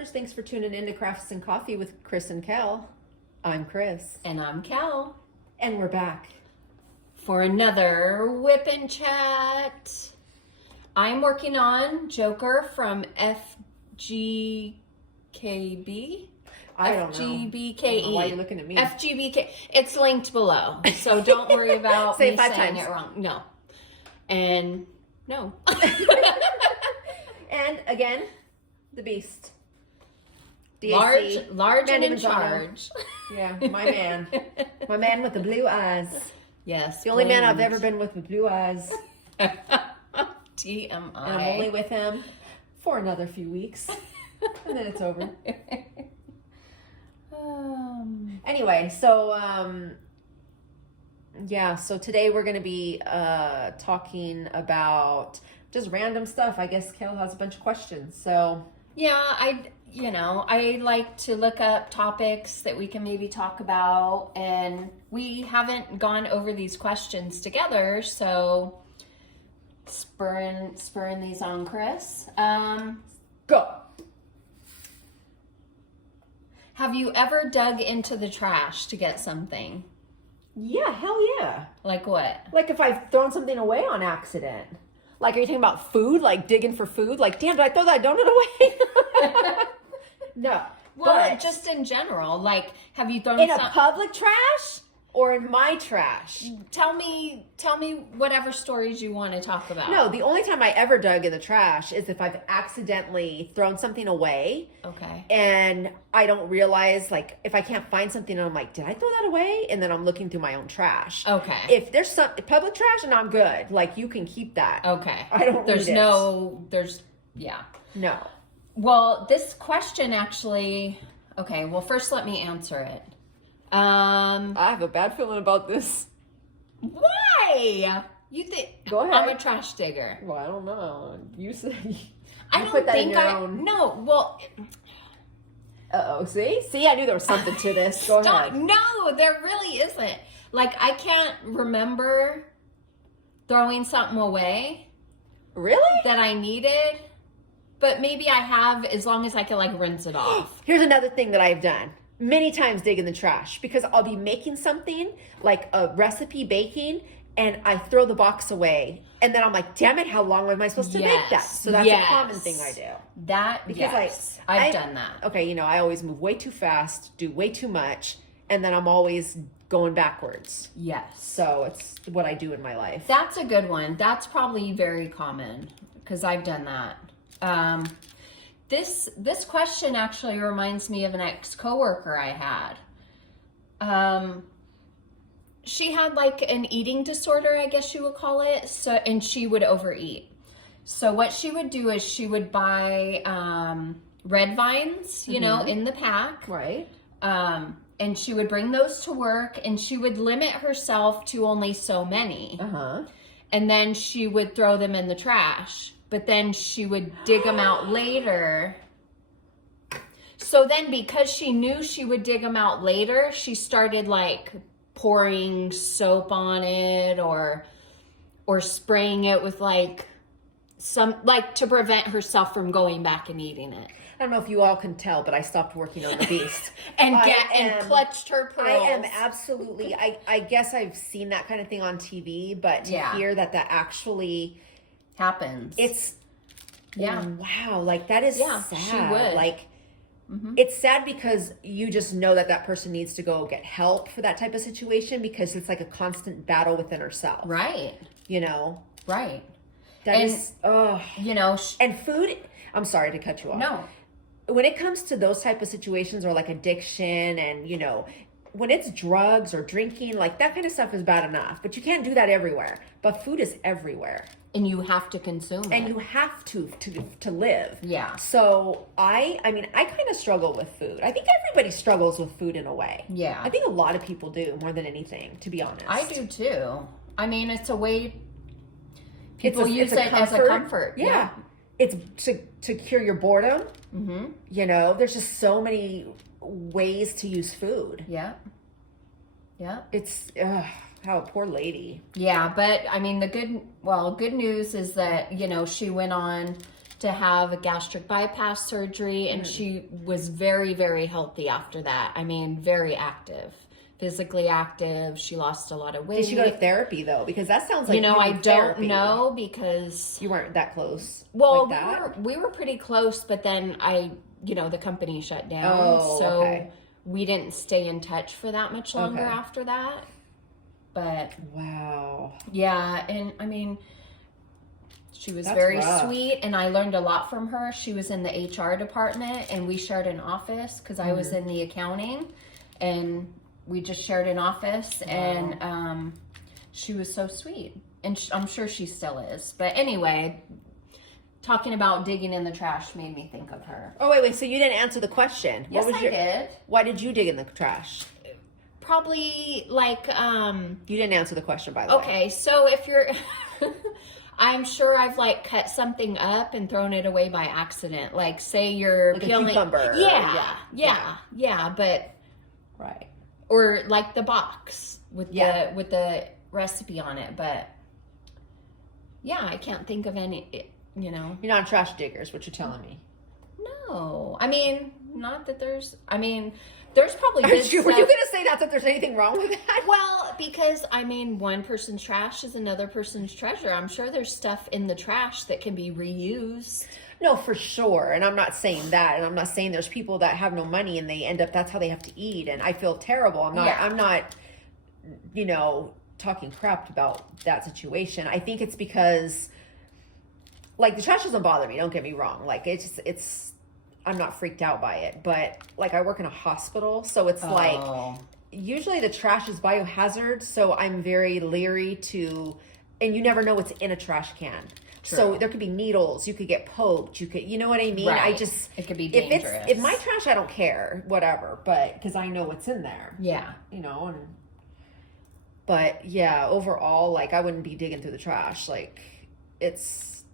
crafters. Thanks for tuning in to Crafts and Coffee with Kris and Kel. I'm Kris. And I'm Kel. And we're back For another WIP and Chat. I'm working on Joker from FGKB. I don't know. FGBKE. Why are you looking at me? FGBK. It's linked below, so don't worry about Say me it 5 saying times. it wrong. No. And no. And again, the beast. Large and in Manzano. charge. Yeah, my man. My man with the blue eyes. Yes. The only man I've blamed. ever been with blue eyes. TMI. And I'm only with him for another few weeks. And then it's over. Anyway, so so today we're going to be talking about just random stuff. I guess Kel has a bunch of questions. So yeah, I like to look up topics that we can maybe talk about, and we haven't gone over these questions together, so spurring these on, Kris. go. Have you ever dug into the trash to get something? Yeah, hell yeah. Like what? Like if I've thrown something away on accident. Like, are you talking about food? Like digging for food? Like, damn, did I throw that donut away? No. Well, but just in general, like, have you thrown in a public trash or in my trash? Tell me whatever stories you want to talk about. No, the only time I ever dug in the trash is if I've accidentally thrown something away. Okay. And I don't realize, like, if I can't find something, and I'm like, did I throw that away? And then I'm looking through my own trash. Okay. If there's some public trash, and I'm good. Like, you can keep that. Okay. I don't need it. Yeah. No. Well, this question actually, okay, well, first let me answer it. I have a bad feeling about this. Why? You think Go ahead. I'm a trash digger? Well, I don't know. You say I don't think no, well, Uh-oh, see, I knew there was something to this. Go ahead. no, there really isn't. Like, I can't remember throwing something away Really? that I needed, but maybe I have, as long as I can, like, rinse it off. Here's another thing that I've done many times: dig in the trash, because I'll be making something like a recipe baking, and I throw the box away, and then I'm like, damn it, how long am I supposed to make that? So that's a common thing I do. Because I've done that. Okay, I always move way too fast, do way too much, and then I'm always going backwards. Yes. So it's what I do in my life. That's a good one. That's probably very common, because I've done that. This question actually reminds me of an ex-coworker I had. She had like an eating disorder, I guess you would call it. So, and she would overeat. So what she would do is she would buy red vines, in the pack. Right. And she would bring those to work, and she would limit herself to only so many. Uh-huh. And then she would throw them in the trash. But then she would dig them out later. So then, because she knew she would dig them out later, she started like pouring soap on it or spraying it with like to prevent herself from going back and eating it. I don't know if you all can tell, but I stopped working on the beast. and clutched her pearls. I am absolutely, I guess I've seen that kind of thing on TV, but to hear that actually happens. It's, wow, like that is sad. She would. Like, it's sad because you just know that person needs to go get help for that type of situation, because it's like a constant battle within herself. Right. That Right. is, and food, I'm sorry to cut you off. No. When it comes to those type of situations, or like addiction, and when it's drugs or drinking, like that kind of stuff is bad enough, but you can't do that everywhere. But food is everywhere, and you have to consume it, and you have to live. Yeah. So I kind of struggle with food. I think everybody struggles with food in a way. Yeah. I think a lot of people do, more than anything, to be honest. I do too. I mean, it's a way people use it's it as a comfort. Yeah. It's to cure your boredom. Mm-hmm. There's just so many ways to use food. Yeah. It's how poor lady. Yeah, but I mean, the good news is that she went on to have a gastric bypass surgery, and she was very, very healthy after that. I mean, very active, physically active. She lost a lot of weight. Did she go to therapy though? Because that sounds like I don't don't know, because you weren't that close. Well, like that? we were pretty close, but then the company shut down, we didn't stay in touch for that much longer after that. But wow, yeah, and I mean, she was That's very rough. sweet, and I learned a lot from her. She was in the HR department, and we shared an office because I was in the accounting, and we just shared an office. And she was so sweet, and I'm sure she still is. But anyway, talking about digging in the trash made me think of her. Oh wait, so you didn't answer the question. Yes, I did. Why did you dig in the trash? Probably like You didn't answer the question, by the way. okay, so if you're I'm sure I've like cut something up and thrown it away by accident. Like say you're Like a peeling cucumber. Yeah, but Right. or like the box with Yeah. the recipe on it, but yeah, I can't think of any, You're not a trash digger, is what you're telling me. No. I mean, not that there's there's probably good Were you stuff. going to say not that there's anything wrong with that? Well, because I mean, one person's trash is another person's treasure. I'm sure there's stuff in the trash that can be reused. No, for sure. And I'm not saying that. And I'm not saying there's people that have no money and they end up, that's how they have to eat. And I feel terrible. I'm not, talking crap about that situation. I think it's because, like, the trash doesn't bother me. Don't get me wrong. Like, I'm not freaked out by it. But, like, I work in a hospital. So it's like, usually the trash is biohazard. So I'm very leery and you never know what's in a trash can. True. So there could be needles. You could get poked. You know what I mean? Right. It could be dangerous. If my trash, I don't care, whatever. But because I know what's in there. Yeah. But yeah, overall, like I wouldn't be digging through the trash. Like it's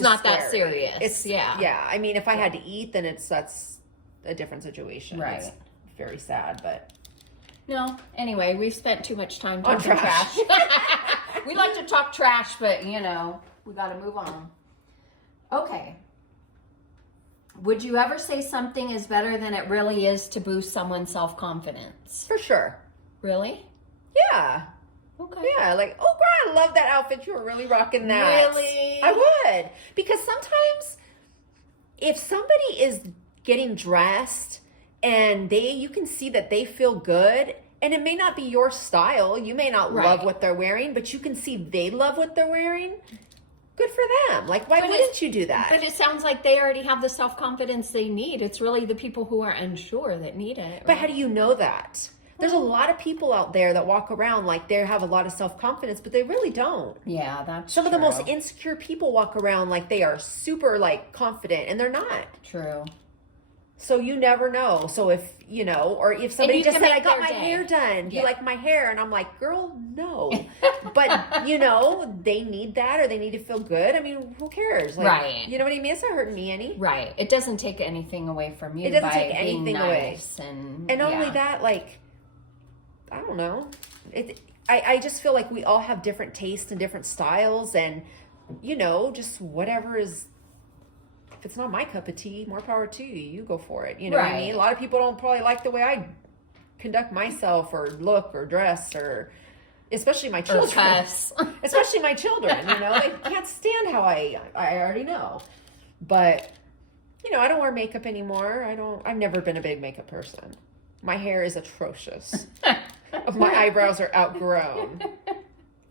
not scary. that serious. Yeah. I mean, if I had to eat, then that's a different situation. Right. It's very sad, but no. Anyway, we've spent too much time On talking trash. trash. We like to talk trash, but we got to move on. Okay. Would you ever say something is better than it really is to boost someone's self-confidence? for sure. Really? Yeah. Okay. Yeah, like, oh, girl, I love that outfit. You were really rocking that. Really? I would. Because sometimes if somebody is getting dressed and you can see that they feel good, and it may not be your style. You may not love what they're wearing, but you can see they love what they're wearing. Good for them. Like, why wouldn't you do that? But it sounds like they already have the self-confidence they need. It's really the people who are unsure that need it. But how do you know that? There's a lot of people out there that walk around like they have a lot of self-confidence, but they really don't. Yeah, that's Some of the most insecure people walk around like they are super like confident, and they're not. True. So you never know. So if, or if somebody just said, I got my hair done. Do you like my hair? And I'm like, girl, no. But, they need that or they need to feel good. I mean, who cares? Like, right. You know what I mean? It's not hurting me any. Right. It doesn't take anything away from you. It doesn't by take anything being away. Nice and not only that, like, I don't know. I just feel like we all have different tastes and different styles, and just whatever is. If it's not my cup of tea, more power to you. You go for it. You know what I mean? A lot of people don't probably like the way I conduct myself or look or dress, or especially my children. Especially my children. They can't stand how I already know. But I don't wear makeup anymore. I've never been a big makeup person. My hair is atrocious. My eyebrows are outgrown.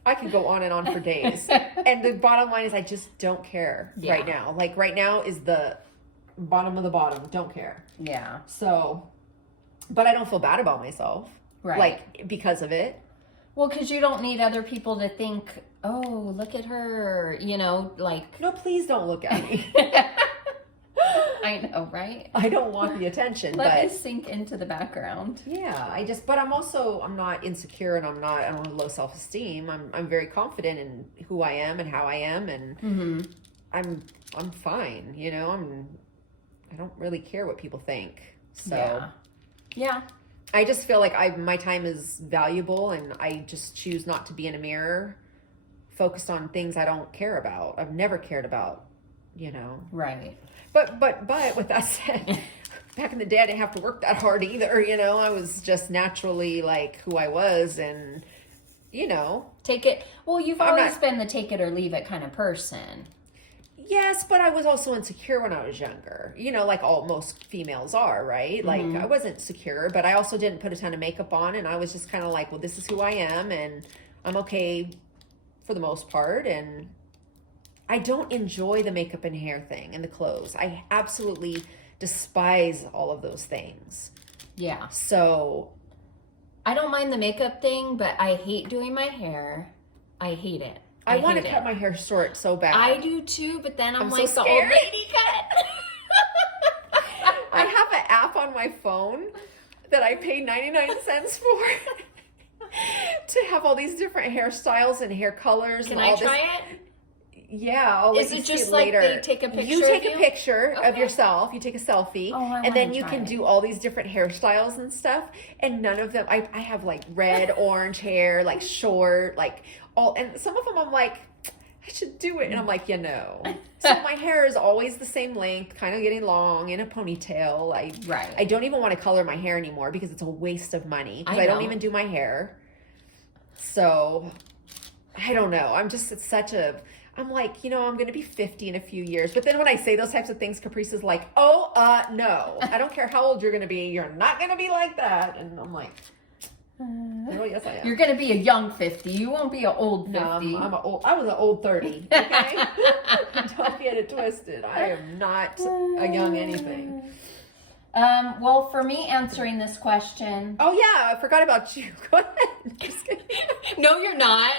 I could go on and on for days. And the bottom line is I just don't care right now. Like right now is the bottom of the bottom. Don't care. Yeah. So, but I don't feel bad about myself. Right. Like because of it. Well, because you don't need other people to think, oh, look at her, like. No, please don't look at me. I know, right? I don't want the attention. Let me sink into the background. Yeah, but I'm not insecure, and I don't have low self-esteem. I'm very confident in who I am and how I am, and I'm fine. I don't really care what people think. So yeah. I just feel like my time is valuable, and I just choose not to be in a mirror focused on things I don't care about. I've never cared about you know. Right. But with that said, back in the day, I didn't have to work that hard either, you know. I was just naturally like who I was, and, you know. Take it. Well, you've always been the take it or leave it kind of person. Yes, but I was also insecure when I was younger. You know, like most females are, right? Like, I wasn't secure, but I also didn't put a ton of makeup on, and I was just kind of like, well, this is who I am, and I'm okay for the most part, and I don't enjoy the makeup and hair thing and the clothes. I absolutely despise all of those things. Yeah. So I don't mind the makeup thing, but I hate doing my hair. I hate it. I want to cut my hair short so bad. I do too, but then I'm like so the old lady cut. I have an app on my phone that I pay 99 cents for to have all these different hairstyles and hair colors. Can and all I try it? Yeah, I'll let Is you it see just it like later. they take a picture You take of a picture of Okay. yourself. You take a selfie, and then you can do all these different hairstyles and stuff. And none of them, I have like red, orange hair, like short, like all. And some of them, I'm like, I should do it, and I'm like, you know. So my hair is always the same length, kind of getting long in a ponytail. I don't even want to color my hair anymore because it's a waste of money. Because I don't even do my hair. So I don't know. I'm like, you know, I'm going to be 50 in a few years. But then when I say those types of things, Caprice is like, no. I don't care how old you're going to be. You're not going to be like that. And I'm like, oh, yes, I am. You're going to be a young 50. You won't be an old 50. No, I was an old 30. Okay? Don't get it twisted. I am not a young anything. Well, for me answering this question. Oh, yeah. I forgot about you. Go ahead. Just kidding. No, you're not.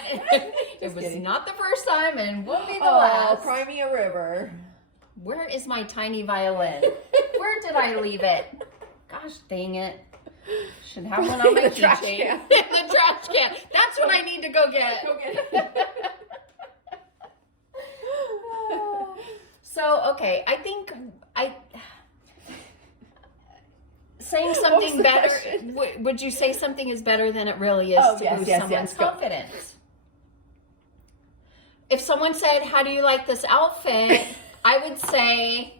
It was not the first time and won't be the last. Cry me a river. Where is my tiny violin? Where did I leave it? Gosh dang it. Should have one on my keychain. In the trash can. That's what I need to go get. Go get it. So, okay. I think saying something better, would you say something is better than it really is to boost someone's confidence? If someone said, how do you like this outfit? I would say,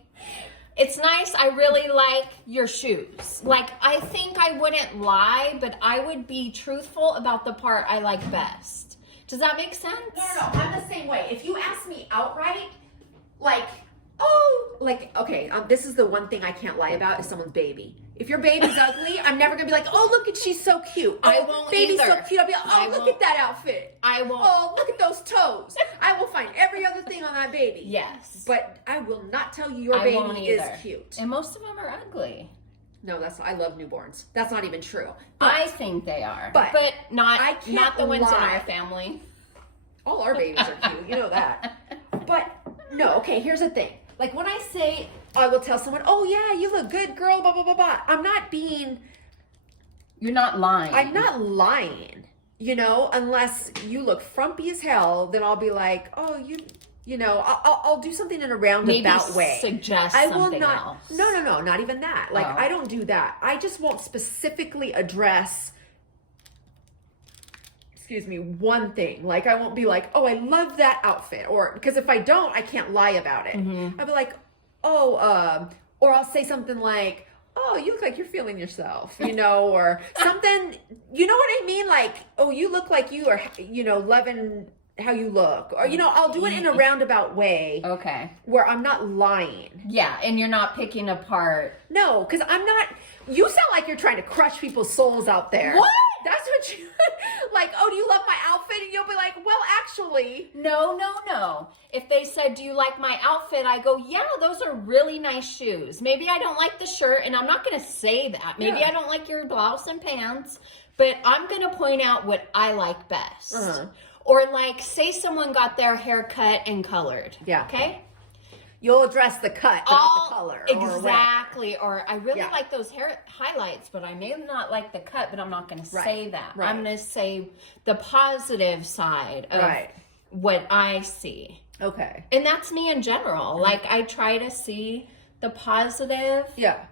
it's nice. I really like your shoes. Like, I think I wouldn't lie, but I would be truthful about the part I like best. Does that make sense? No. I'm the same way. If you ask me outright, like, okay, this is the one thing I can't lie about is someone's baby. If your baby's ugly, I'm never gonna be like, oh, look, she's so cute. I won't baby's either. so cute. I'll be like, oh, look at that outfit. I won't. Oh, look at those toes. I will find every other thing on that baby. Yes. But I will not tell you your baby is cute. And most of them are ugly. No, I love newborns. That's not even true. But I think they are. But not the ones in our family. All our babies are cute. You know that. But no, okay, here's the thing. Like when I say, I will tell someone, oh yeah, you look good, girl, blah, blah, blah, blah. You're not lying. I'm not lying, you know, unless you look frumpy as hell, then I'll be like, oh, you know, I'll do something in a roundabout way. Suggest something else. No, not even that. Like, I don't do that. I just won't specifically address, one thing. Like, I won't be like, oh, I love that outfit. Or, because if I don't, I can't lie about it. Mm-hmm. I'll be like, oh, or I'll say something like, oh, you look like you're feeling yourself, you know, or something, you know what I mean? Like, oh, you look like you are, you know, loving how you look. Or, you know, I'll do it in a roundabout way. Okay. Where I'm not lying. Yeah, and you're not picking apart. No, because I'm not, you sound like you're trying to crush people's souls out there. What? That's what you, like, oh, do you love my outfit? And you'll be like, well, actually. No. If they said, do you like my outfit? I go, yeah, those are really nice shoes. Maybe I don't like the shirt, and I'm not going to say that. Maybe I don't like your blouse and pants, but I'm going to point out what I like best. Uh-huh. Or like, say someone got their hair cut and colored. Yeah. Okay? You'll address the cut, not the color. Exactly. Or I really like those hair highlights, but I may not like the cut, but I'm not going to say that. Right. I'm going to say the positive side of what I see. Okay. And that's me in general. Like, I try to see the positive. Yeah.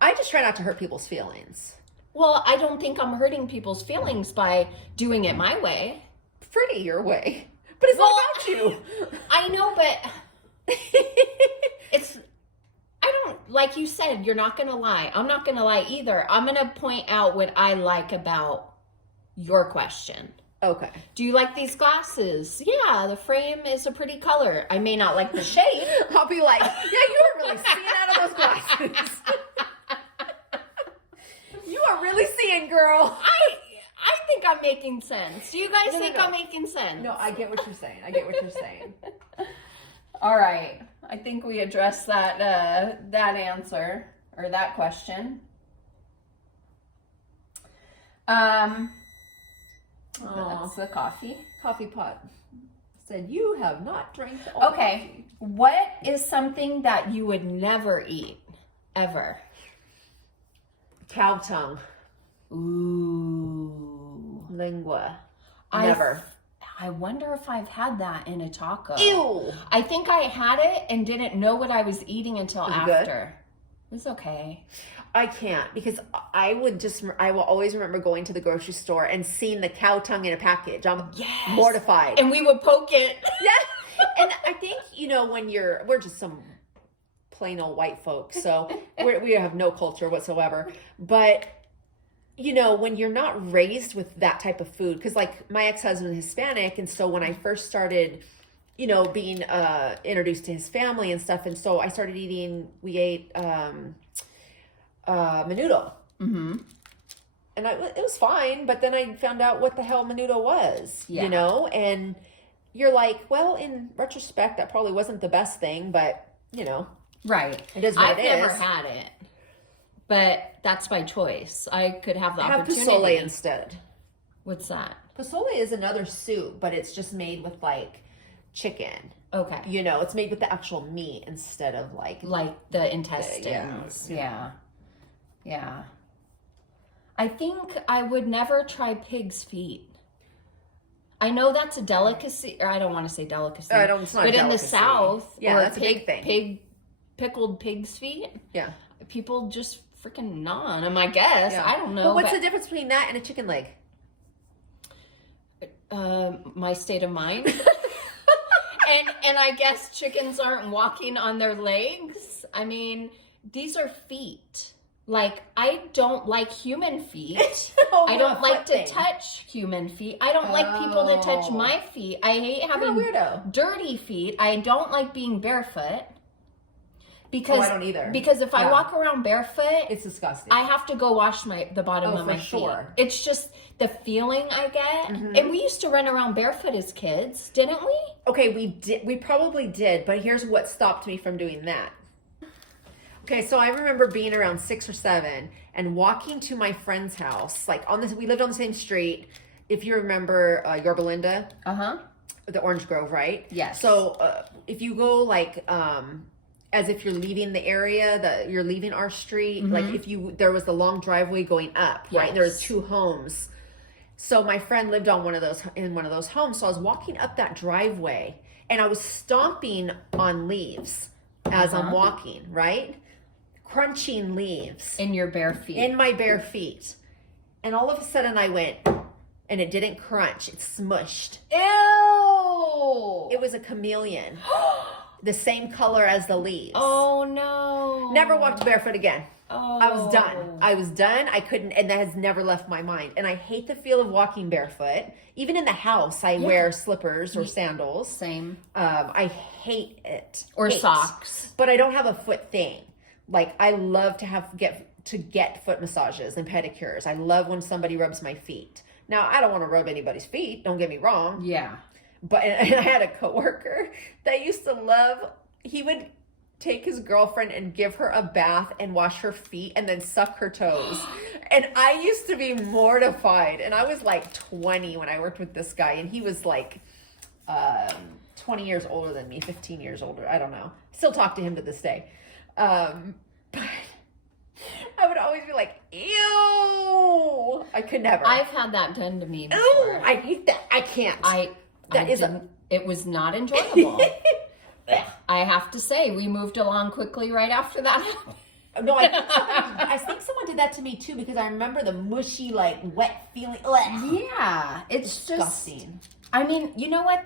I just try not to hurt people's feelings. Well, I don't think I'm hurting people's feelings by doing it my way. Pretty your way. But it's not about you. I know, but Like you said, you're not going to lie. I'm not going to lie either. I'm going to point out what I like about your question. Okay. Do you like these glasses? Yeah, the frame is a pretty color. I may not like the shade. I'll be like, yeah, you are really seeing out of those glasses. You are really seeing, girl. I think I'm making sense. Do you guys think I'm making sense? No, I get what you're saying. All right. I think we addressed that answer or that question. That's the coffee. Coffee pot said you have not drank all Okay. coffee. What is something that you would never eat ever? Cow tongue. Ooh. Lingua. Never. I wonder if I've had that in a taco. Ew. I think I had it and didn't know what I was eating until after. It was okay. I can't because I will always remember going to the grocery store and seeing the cow tongue in a package. I'm mortified. And we would poke it. Yes. And I think, when we're just some plain old white folks, so we have no culture whatsoever. But, when you're not raised with that type of food, because like my ex-husband is Hispanic, and so when I first started, being introduced to his family and stuff, and so I started we ate menudo. Mm-hmm. And it was fine, but then I found out what the hell menudo was, and you're like, well, in retrospect, that probably wasn't the best thing, but, Right. It is what it is. I've never had it, but that's by choice. I could have the opportunity. Have pozole instead. What's that? Pozole is another soup, but it's just made with, like, chicken. Okay. It's made with the actual meat instead of, like the intestines. Yeah. I think I would never try pig's feet. I know that's a delicacy, or I don't want to say delicacy. It's not but a delicacy. In the South, that's a big thing. Pickled pig's feet. Yeah. People just freaking gnaw on them, I guess. Yeah. I don't know. But what's the difference between that and a chicken leg? My state of mind. and I guess chickens aren't walking on their legs. I mean, these are feet. Like, I don't like human feet. I don't like to touch human feet. I don't like people to touch my feet. I hate having dirty feet. I don't like being barefoot. Because I don't either. Because if I walk around barefoot, it's disgusting. I have to go wash the bottom of my feet. It's just the feeling I get. Mm-hmm. And we used to run around barefoot as kids, didn't we? Okay, we did. We probably did, but here's what stopped me from doing that. Okay, so I remember being around 6 or 7 and walking to my friend's house. Like we lived on the same street. If you remember Yorba Linda, the Orange Grove, right? Yes. So if you go like as if you're leaving the area, you're leaving our street. Mm-hmm. Like there was the long driveway going up, right? There was 2 homes. So my friend lived on one of those homes. So I was walking up that driveway and I was stomping on leaves as I'm walking, right? Crunching leaves. In your bare feet. In my bare feet. And all of a sudden I went, and it didn't crunch. It smushed. Ew! It was a chameleon. The same color as the leaves. Oh, no. Never walked barefoot again. Oh. I was done. I couldn't, and that has never left my mind. And I hate the feel of walking barefoot. Even in the house, I wear slippers or sandals. Same. I hate it. Or socks. But I don't have a foot thing. Like, I love to get foot massages and pedicures. I love when somebody rubs my feet. Now, I don't want to rub anybody's feet. Don't get me wrong. Yeah. But and I had a coworker that used to love. He would take his girlfriend and give her a bath and wash her feet and then suck her toes. And I used to be mortified. And I was like 20 when I worked with this guy, and he was like 20 years older than me, 15 years older. I don't know. Still talk to him to this day. But I would always be like, ew. I could never. I've had that done to me before. Ew, I hate that. I can't. It was not enjoyable. I have to say, we moved along quickly right after that happened. No, I think someone did that to me too, because I remember the mushy, like, wet feeling. Ugh. Yeah, it's disgusting. I mean, you know what?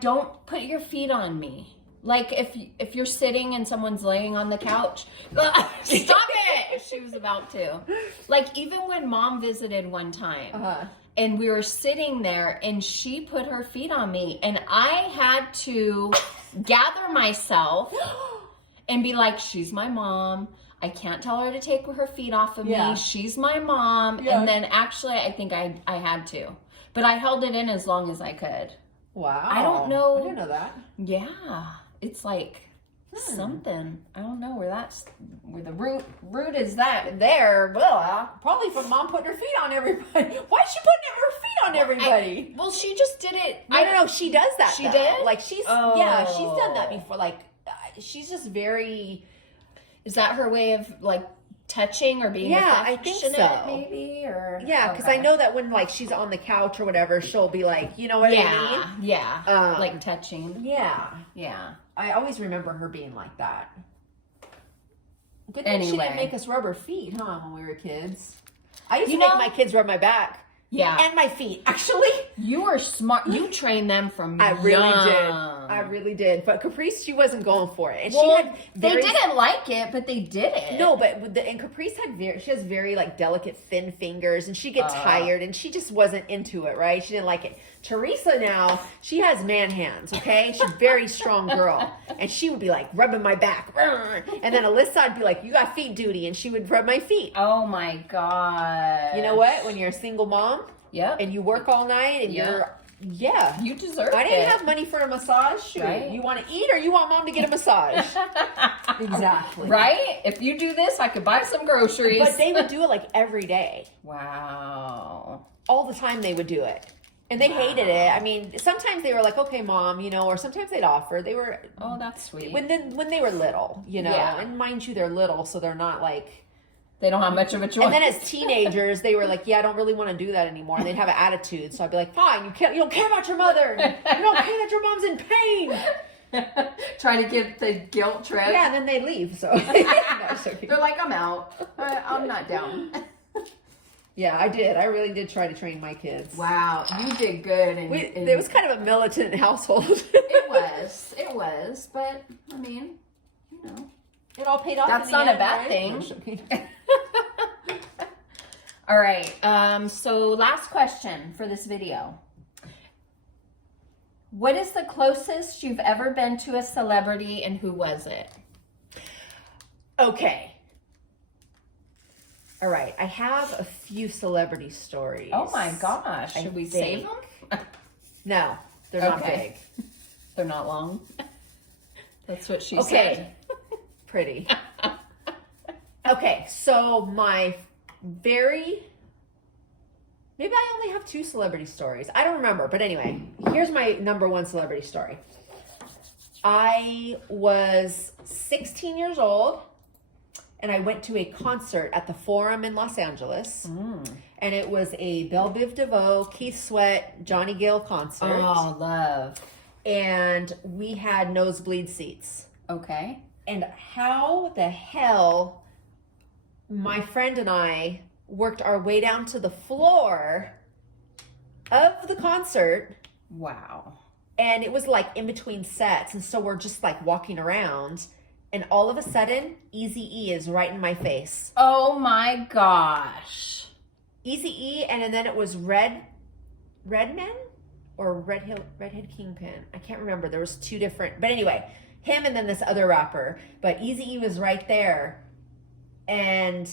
Don't put your feet on me. Like if you're sitting and someone's laying on the couch, stop it! She was about to. Like even when Mom visited one time, and we were sitting there, and she put her feet on me, and I had to gather myself and be like, she's my mom. I can't tell her to take her feet off of me. She's my mom. Yeah. And then actually, I think I had to, but I held it in as long as I could. Wow. I don't know. I didn't know that. Yeah. It's like something. I don't know where the root is that there. Blah. Probably from Mom putting her feet on everybody. Why is she putting her feet on everybody? Well, she just did it. No, she does that. She did? Like she's done that before. Like she's just very. Is that her way of like touching or being I think so. Maybe or because I know that when like she's on the couch or whatever, she'll be like, you know what I mean? Yeah. Like touching. Yeah. Yeah. I always remember her being like that. Good thing she didn't make us rub her feet, huh, when we were kids. I used to make my kids rub my back. Yeah. And my feet, actually. You were smart. You trained them from I really did. But Caprice, she wasn't going for it. And they didn't like it, but they did it. No, but Caprice she has very like delicate, thin fingers, and she'd get tired, and she just wasn't into it, right? She didn't like it. Teresa now, she has man hands, okay? She's a very strong girl. And she would be like rubbing my back. And then Alyssa, I'd be like, you got feet duty. And she would rub my feet. Oh my God. You know what? When you're a single mom and you work all night and you deserve it. I didn't have money for a massage. Shoot. Right? You want to eat or you want Mom to get a massage? Exactly. Right? If you do this, I could buy some groceries. But they would do it like every day. Wow. All the time they would do it. And they hated it. I mean, sometimes they were like, okay, Mom, you know, or sometimes they'd offer. They were... Oh, that's sweet. When they were little, you know. Yeah. And mind you, they're little, so they're not like... They don't have much of a choice. And then as teenagers, they were like, yeah, I don't really want to do that anymore. And they'd have an attitude. So I'd be like, fine, you don't care about your mother. You don't care that your mom's in pain. Trying to get the guilt trip. Yeah, and then they leave. So they're like, I'm out. I'm not down. Yeah, I did. I really did try to train my kids. Wow, you did good. It was kind of a militant household. It was. But, I mean, you know. It all paid off. That's not a bad thing. All right. So last question for this video. What is the closest you've ever been to a celebrity and who was it? Okay. All right. I have a few celebrity stories. Oh my gosh. Should we save them? No, they're not big. They're not long. That's what she said. Pretty. Okay, so maybe I only have 2 celebrity stories. I don't remember, but anyway, here's my number 1 celebrity story. I was 16 years old, and I went to a concert at the Forum in Los Angeles, and it was a Belle Biv DeVoe, Keith Sweat, Johnny Gill concert. Oh, love. And we had nosebleed seats. Okay. And how the hell my friend and I worked our way down to the floor of the concert. Wow. And it was like in between sets. And so we're just like walking around. And all of a sudden, Eazy-E is right in my face. Oh my gosh. Eazy-E, and then it was Redman or Redhead Kingpin. I can't remember. There was 2 different. But anyway, him and then this other rapper. But Eazy-E was right there. And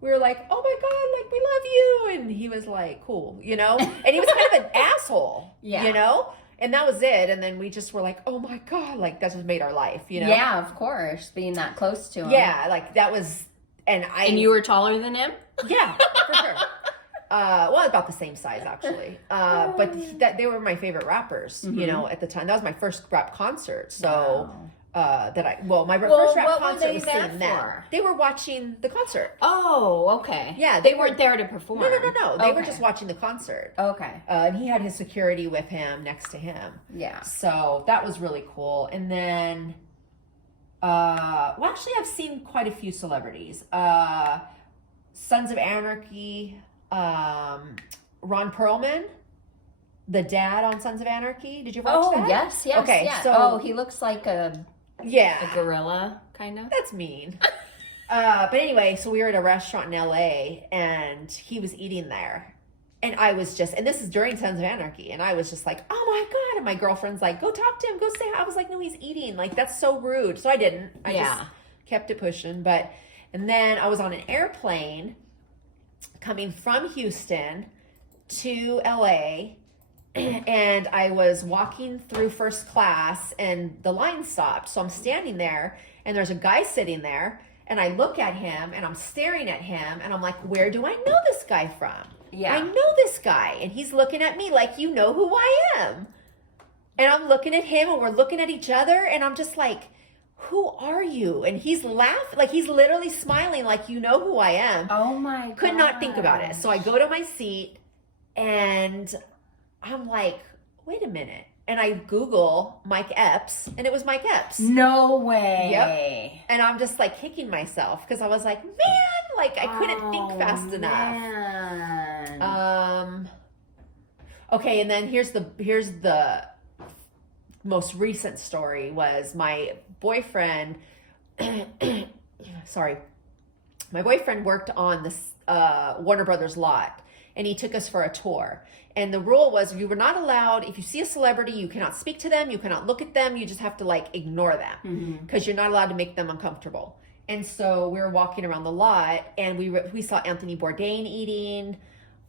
we were like, oh my God, like, we love you. And he was like, cool, you know? And he was kind of an asshole, you know? And that was it. And then we just were like, oh my God, like, that just made our life, you know? Yeah, of course, being that close to him. Yeah, like, that was, and you were taller than him? Yeah, for sure. Well, about the same size, actually. But they were my favorite rappers, you know, at the time. That was my first rap concert. So, my first rap concert was seeing them. They were watching the concert. Oh, okay. Yeah. They weren't there to perform. No. They were just watching the concert. Okay. And he had his security with him, next to him. Yeah. So that was really cool. And then, actually I've seen quite a few celebrities. Sons of Anarchy, Ron Perlman. the dad on Sons of Anarchy. Did you watch that? Yes. Okay, yeah. so he looks like a yeah, gorilla, kind of. that's mean. But anyway, so we were at a restaurant in LA and he was eating there. And I was just, and this is during Sons of Anarchy, and I was just like, oh my God. And my girlfriend's like, go talk to him, go say hi. I was like, no, he's eating. Like, that's so rude. So I didn't. I just kept it pushing. And then I was on an airplane coming from Houston to LA, and I was walking through first class and the line stopped. So I'm standing there and there's a guy sitting there, and I look at him and I'm staring at him and I'm like, where do I know this guy from? Yeah. I know this guy. And he's looking at me like, you know who I am. And I'm looking at him and we're looking at each other and I'm just like, who are you? And he's laughing, like he's literally smiling like, you know who I am. Oh my God. Could not think about it. So I go to my seat and I'm like, wait a minute. And I Google Mike Epps, and it was Mike Epps. No way. Yep. And I'm just like kicking myself because I was like, man, like I couldn't think fast enough. Okay, and then here's the most recent story was my boyfriend. Sorry, my boyfriend worked on this Warner Brothers lot, and he took us for a tour. And the rule was you were not allowed, if you see a celebrity, you cannot speak to them, you cannot look at them, you just have to like ignore them because you're not allowed to make them uncomfortable. And so we were walking around the lot and we saw Anthony Bourdain eating.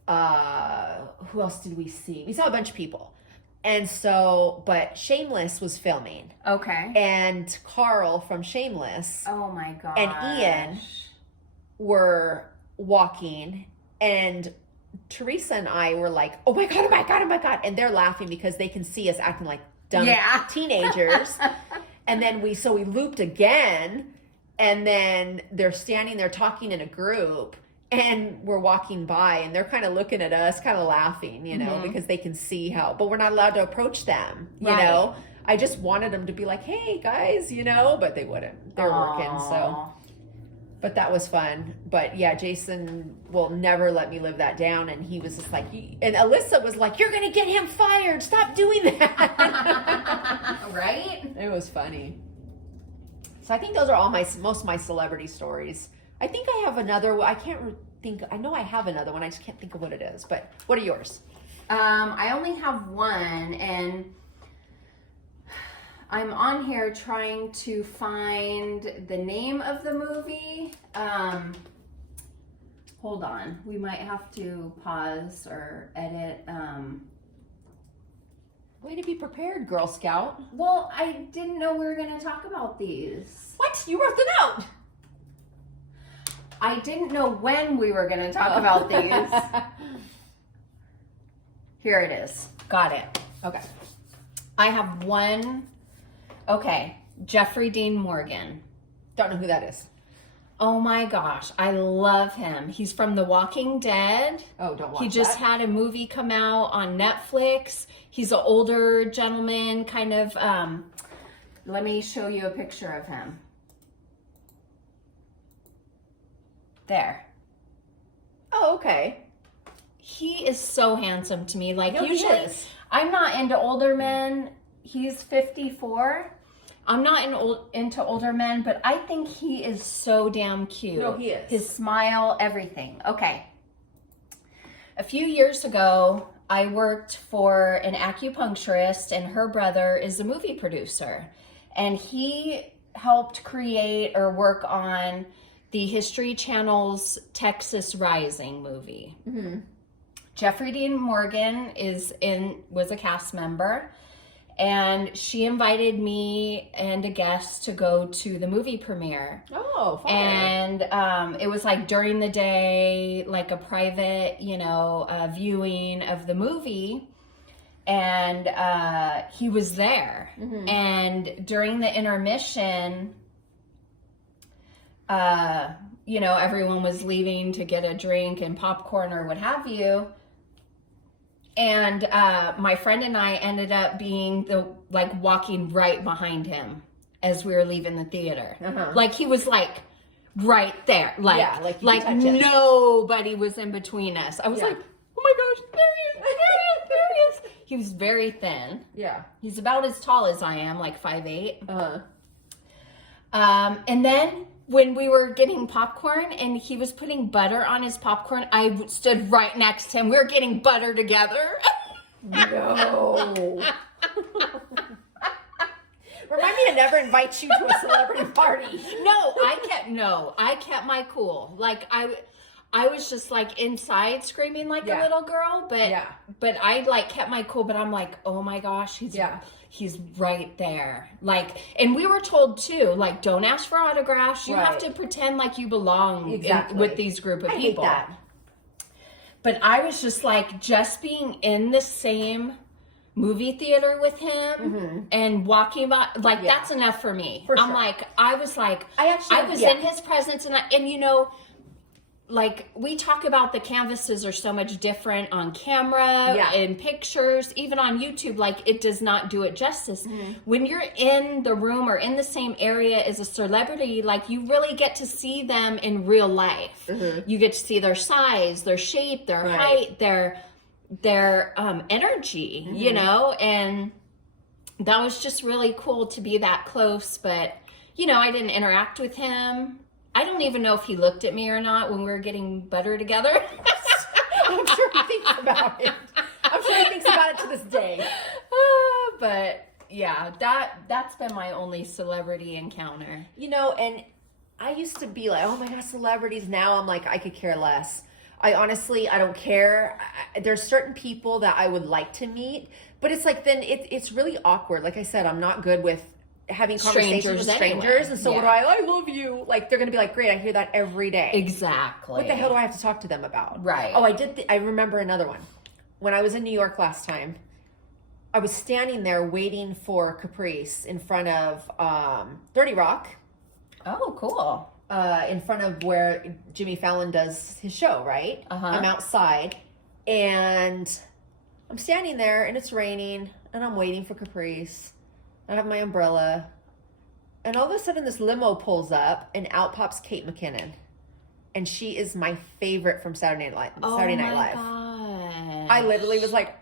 Who else did we see? We saw a bunch of people. And so, but Shameless was filming. Okay. And Carl from Shameless. Oh my God. And Ian were walking, and Teresa and I were like, oh my God, oh my God, oh my God. And they're laughing because they can see us acting like dumb teenagers. And then we looped again, and then they're standing there talking in a group, and we're walking by and they're kind of looking at us, kind of laughing, you know, because they can see but we're not allowed to approach them, you know. I just wanted them to be like, hey guys, you know, but they wouldn't. They're working, so. But that was fun. But yeah, Jason will never let me live that down. And he was just like, and Alyssa was like, you're going to get him fired. Stop doing that. Right? It was funny. So I think those are all most of my celebrity stories. I think I have another. I know I have another one. I just can't think of what it is. But what are yours? I only have one, and I'm on here trying to find the name of the movie. Hold on. We might have to pause or edit. Way to be prepared, Girl Scout. Well, I didn't know we were going to talk about these. What? You wrote them out. I didn't know when we were going to talk about these. Here it is. Got it. Okay. I have one. Okay. Jeffrey Dean Morgan. Don't know who that is. Oh my gosh. I love him. He's from The Walking Dead. Oh, don't watch He just that. had a movie come out on Netflix. He's an older gentleman, kind of. Let me show you a picture of him. There. Oh, okay. He is so handsome to me. Like, No, usually, he is. I'm not into older men. He's 54. I'm not into older men, but I think he is so damn cute. No, he is. His smile, everything. Okay. A few years ago, I worked for an acupuncturist, and her brother is a movie producer. And he helped create or work on the History Channel's Texas Rising movie. Mm-hmm. Jeffrey Dean Morgan was a cast member, and she invited me and a guest to go to the movie premiere. Oh, fun. And it was like during the day, like a private, viewing of the movie. And he was there. Mm-hmm. And during the intermission, everyone was leaving to get a drink and popcorn or what have you. And my friend and I ended up being walking right behind him as we were leaving the theater. Uh-huh. Like he was like right there. Like nobody was in between us. I was like, oh my gosh, there he is. He He was very thin. Yeah. He's about as tall as I am, like 5'8". Uh-huh. And then when we were getting popcorn and he was putting butter on his popcorn, I stood right next to him. We were getting butter together. No. Remind me to never invite you to a celebrity party. I kept my cool. Like I was just like inside screaming like a little girl, but I like kept my cool, but I'm like, oh my gosh, he's right there. Like, and we were told too, like, don't ask for autographs. You have to pretend like you belong with these group of people. I hate that. But I was just like, just being in the same movie theater with him and walking by, like, that's enough for me. For I'm sure. like, I was in his presence, and you know, like, we talk about the canvases are so much different on camera and pictures, even on YouTube, like, it does not do it justice. When you're in the room or in the same area as a celebrity, like, you really get to see them in real life. You get to see their size, their shape, their height, their energy, you know, and that was just really cool to be that close. But, you know, I didn't interact with him. I don't even know if he looked at me or not when we were getting butter together. I'm sure he thinks about it. I'm sure he thinks about it to this day. But yeah, that's been my only celebrity encounter. You know, and I used to be like, oh my gosh, celebrities. Now I'm like, I could care less. I don't care. There's certain people that I would like to meet, but it's like, then it's really awkward. Like I said, I'm not good with having conversations with strangers. Anyway. And so what do I love you. Like, they're going to be like, great, I hear that every day. Exactly. What the hell do I have to talk to them about? Right. Oh, I remember another one. When I was in New York last time, I was standing there waiting for Caprice in front of 30 Rock. Oh, cool. In front of where Jimmy Fallon does his show, right? I'm outside, and I'm standing there, and it's raining, and I'm waiting for Caprice. I have my umbrella, and all of a sudden this limo pulls up, and out pops Kate McKinnon, and she is my favorite from Saturday Night Live. God. I literally was like,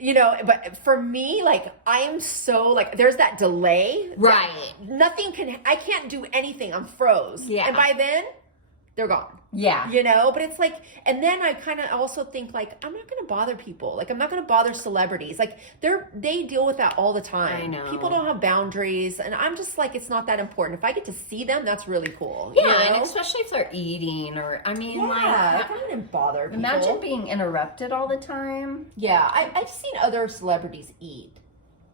you know, but for me, like, I'm so, like, there's that delay. Right. I can't do anything. I'm froze. Yeah. And by then, they're gone. Yeah. You know, but it's like, and then I kind of also think, like, I'm not going to bother people. Like, I'm not going to bother celebrities. Like, they deal with that all the time. I know. People don't have boundaries. And I'm just like, it's not that important. If I get to see them, that's really cool. Yeah, you know? and especially if they're eating or, I mean, like, I wouldn't bother people. imagine being interrupted all the time. Yeah, I've seen other celebrities eat.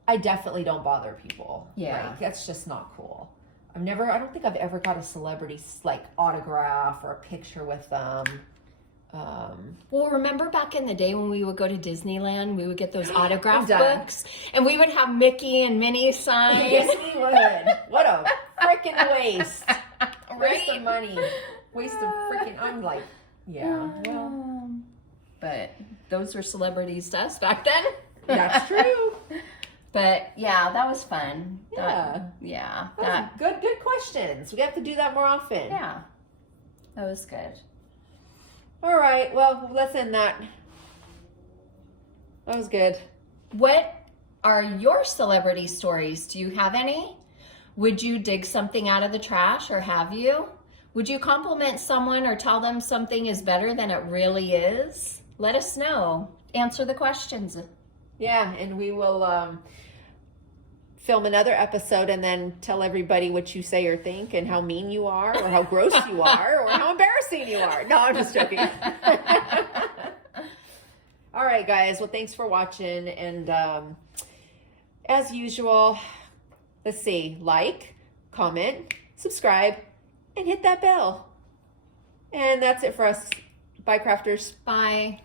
I definitely don't bother people. Yeah. Like, that's just not cool. I don't think I've ever got a celebrity's, like, autograph or a picture with them. Well, remember back in the day when we would go to Disneyland, we would get those autograph done. books, and we would have Mickey and Minnie signs. Yes, we would. What a freaking waste. Right? Waste of money. Waste of freaking, I'm like, yeah. Well, but those were celebrities to us back then. that's true. But yeah, that was fun. Yeah. That Good questions. We have to do that more often. yeah, that was good. All right. Well, let's end that. That was good. What are your celebrity stories? Do you have any? Would you dig something out of the trash, or have you? Would you compliment someone or tell them something is better than it really is? Let us know. Answer the questions. Yeah, and we will film another episode and then tell everybody what you say or think and how mean you are or how gross you are or how embarrassing you are. No, I'm just joking. All right, guys. Well, thanks for watching. And as usual, let's see, like, comment, subscribe, and hit that bell. And that's it for us. Bye, crafters. Bye.